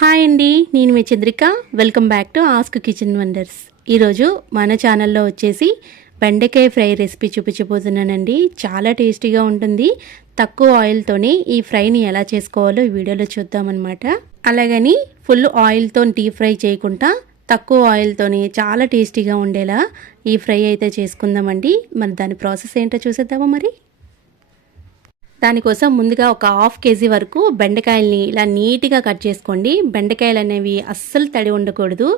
Hi అండి, నేను మీ Chandrika. Welcome back to ask kitchen wonders. ఈరోజు మన ఛానల్లో వచ్చేసి బెండకాయ ఫ్రై రెసిపీ చూపించబోతున్నానండి. చాలా టేస్టీగా ఉంటుంది. తక్కువ ఆయిల్తోనే ఈ ఫ్రైని ఎలా చేసుకోవాలో ఈ వీడియోలో చూద్దామన్నమాట. అలాగని ఫుల్ ఆయిల్తో డీప్ ఫ్రై చేయకుండా తక్కువ ఆయిల్తోనే చాలా టేస్టీగా ఉండేలా ఈ ఫ్రై అయితే చేసుకుందామండి. మరి దాని ప్రాసెస్ ఏంటో చూసేద్దామా మరి. దానికోసం ముందుగా ఒక హాఫ్ కేజీ వరకు బెండకాయల్ని ఇలా నీట్గా కట్ చేసుకోండి. బెండకాయలు అనేవి అస్సలు తడి ఉండకూడదు.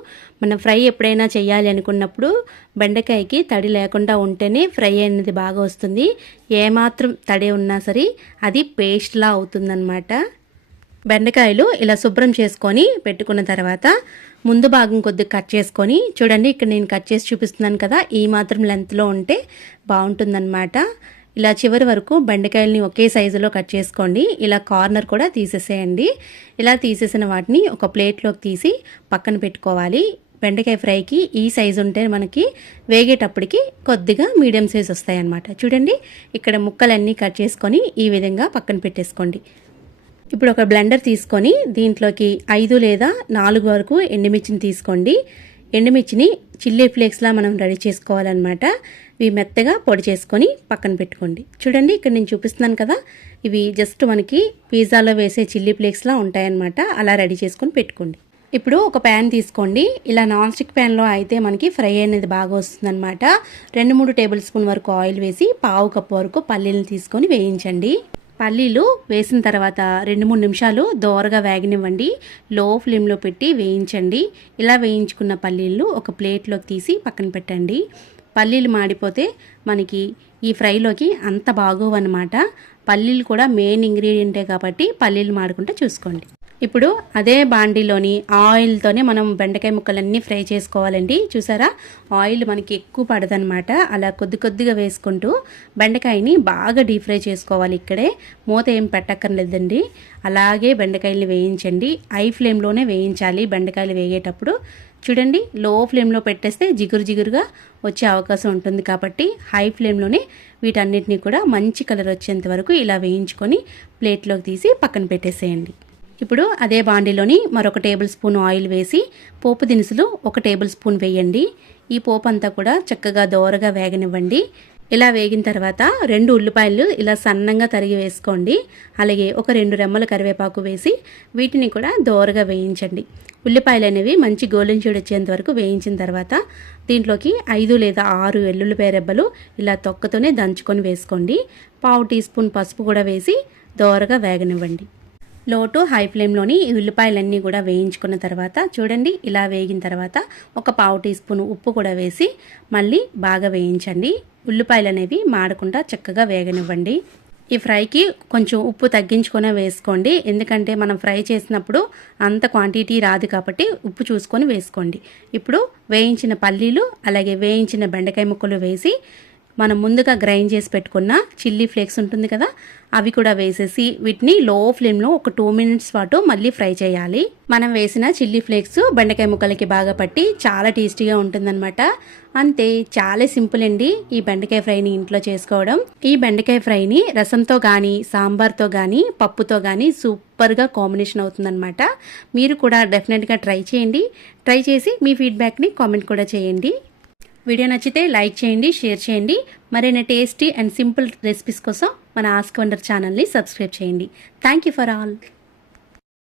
మనం ఫ్రై ఎప్పుడైనా చేయాలి అనుకున్నప్పుడు బెండకాయకి తడి లేకుండా ఉంటేనే ఫ్రై అనేది బాగా వస్తుంది. ఏమాత్రం తడి ఉన్నా సరే అది పేస్ట్లా అవుతుందన్నమాట. బెండకాయలు ఇలా శుభ్రం చేసుకొని పెట్టుకున్న తర్వాత ముందు భాగం కొద్దిగా కట్ చేసుకొని చూడండి, ఇక్కడ నేను కట్ చేసి చూపిస్తున్నాను కదా, ఈ మాత్రం లెంత్లో ఉంటే బాగుంటుందన్నమాట. ఇలా చివరి వరకు బెండకాయలని ఒకే సైజులో కట్ చేసుకోండి. ఇలా కార్నర్ కూడా తీసేసేయండి. ఇలా తీసేసిన వాటిని ఒక ప్లేట్లోకి తీసి పక్కన పెట్టుకోవాలి. బెండకాయ ఫ్రైకి ఈ సైజు ఉంటే మనకి వేగేటప్పటికి కొద్దిగా మీడియం సైజ్ వస్తాయన్నమాట. చూడండి, ఇక్కడ ముక్కలన్నీ కట్ చేసుకొని ఈ విధంగా పక్కన పెట్టేసుకోండి. ఇప్పుడు ఒక బ్లెండర్ తీసుకొని దీంట్లోకి 5 లేదా 4 వరకు ఎండుమిర్చిని తీసుకోండి. ఎండుమిర్చిని చిల్లీ ఫ్లేక్స్లా మనం రెడీ చేసుకోవాలన్నమాట. ఇవి మెత్తగా పొడి చేసుకొని పక్కన పెట్టుకోండి. చూడండి, ఇక్కడ నేను చూపిస్తున్నాను కదా, ఇవి జస్ట్ మనకి పిజ్జాలో వేసే చిల్లీ ఫ్లేక్స్లా ఉంటాయన్నమాట. అలా రెడీ చేసుకొని పెట్టుకోండి. ఇప్పుడు ఒక ప్యాన్ తీసుకోండి. ఇలా నాన్ స్టిక్ ప్యాన్లో అయితే మనకి ఫ్రై అనేది బాగా వస్తుందన్నమాట. 2-3 టేబుల్ స్పూన్ వరకు ఆయిల్ వేసి 1/2 కప్పు వరకు పల్లీలను తీసుకొని వేయించండి. పల్లీలు వేసిన తర్వాత 2-3 నిమిషాలు దోరగా వేగనివ్వండి. లో ఫ్లేమ్లో పెట్టి వేయించండి. ఇలా వేయించుకున్న పల్లీలు ఒక ప్లేట్లోకి తీసి పక్కన పెట్టండి. పల్లీలు మాడిపోతే మనకి ఈ ఫ్రైలోకి అంత బాగోవన్నమాట. పల్లీలు కూడా మెయిన్ ఇంగ్రీడియంటే కాబట్టి పల్లీలు మాడుకుంటే చూసుకోండి. ఇప్పుడు అదే బాండీలోని ఆయిల్తోనే మనం బెండకాయ ముక్కలన్నీ ఫ్రై చేసుకోవాలండి. చూసారా, ఆయిల్ మనకి ఎక్కువ పడదనమాట. అలా కొద్ది కొద్దిగా వేసుకుంటూ బెండకాయని బాగా డీప్ ఫ్రై చేసుకోవాలి. ఇక్కడే మూత ఏం పెట్టక్కర్లేదండి. అలాగే బెండకాయల్ని వేయించండి. హై ఫ్లేమ్లోనే వేయించాలి. బెండకాయలు వేగేటప్పుడు చూడండి, లో ఫ్లేమ్లో పెట్టేస్తే జిగురుగా వచ్చే అవకాశం ఉంటుంది. కాబట్టి హై ఫ్లేమ్లోనే వీటన్నిటిని కూడా మంచి కలర్ వచ్చేంత వరకు ఇలా వేయించుకొని ప్లేట్లోకి తీసి పక్కన పెట్టేసేయండి. ఇప్పుడు అదే బాండీలోని మరొక టేబుల్ స్పూన్ ఆయిల్ వేసి పోపు దినుసులు 1 టేబుల్ స్పూన్ వేయండి. ఈ పోపు అంతా కూడా చక్కగా దోరగా వేగనివ్వండి. ఇలా వేగిన తర్వాత 2 ఉల్లిపాయలు ఇలా సన్నంగా తరిగి వేసుకోండి. అలాగే ఒక 2 రెమ్మల కరివేపాకు వేసి వీటిని కూడా దోరగా వేయించండి. ఉల్లిపాయలు అనేవి మంచి గోల్డెన్ షేడ్ వచ్చేంత వరకు వేయించిన తర్వాత దీంట్లోకి 5 లేదా 6 వెల్లుల్లిపాయ రెబ్బలు ఇలా తొక్కతోనే దంచుకొని వేసుకోండి. 1/2 టీ స్పూన్ పసుపు కూడా వేసి దోరగా వేగనివ్వండి. లో టు హై ఫ్లేమ్లోని ఈ ఉల్లిపాయలన్నీ కూడా వేయించుకున్న తర్వాత చూడండి, ఇలా వేగిన తర్వాత ఒక 1/2 టీ స్పూన్ ఉప్పు కూడా వేసి మళ్ళీ బాగా వేయించండి. ఉల్లిపాయలు అనేవి మాడకుండా చక్కగా వేగనివ్వండి. ఈ ఫ్రైకి కొంచెం ఉప్పు తగ్గించుకొని వేసుకోండి. ఎందుకంటే మనం ఫ్రై చేసినప్పుడు అంత క్వాంటిటీ రాదు కాబట్టి ఉప్పు చూసుకొని వేసుకోండి. ఇప్పుడు వేయించిన పల్లీలు అలాగే వేయించిన బెండకాయ ముక్కలు వేసి మనం ముందుగా గ్రైండ్ చేసి పెట్టుకున్న చిల్లీ ఫ్లేక్స్ ఉంటుంది కదా, అవి కూడా వేసేసి వీటిని లో ఫ్లేమ్లో ఒక 2 మినిట్స్ పాటు మళ్ళీ ఫ్రై చేయాలి. మనం వేసిన చిల్లీ ఫ్లేక్స్ బెండకాయ ముక్కలకి బాగా పట్టి చాలా టేస్టీగా ఉంటుందన్నమాట. అంతే, చాలా సింపుల్ అండి ఈ బెండకాయ ఫ్రైని ఇంట్లో చేసుకోవడం. ఈ బెండకాయ ఫ్రైని రసంతో కానీ సాంబార్తో కానీ పప్పుతో కానీ సూపర్గా కాంబినేషన్ అవుతుందన్నమాట. మీరు కూడా డెఫినెట్గా ట్రై చేయండి. ట్రై చేసి మీ ఫీడ్బ్యాక్ని కామెంట్ కూడా చేయండి. వీడియో నచ్చితే లైక్ చేయండి, షేర్ చేయండి. మరైనా టేస్టీ అండ్ సింపుల్ రెసిపీస్ కోసం మన ఆస్క్ వండర్ ఛానల్ని సబ్స్క్రైబ్ చేయండి. Thank you for all.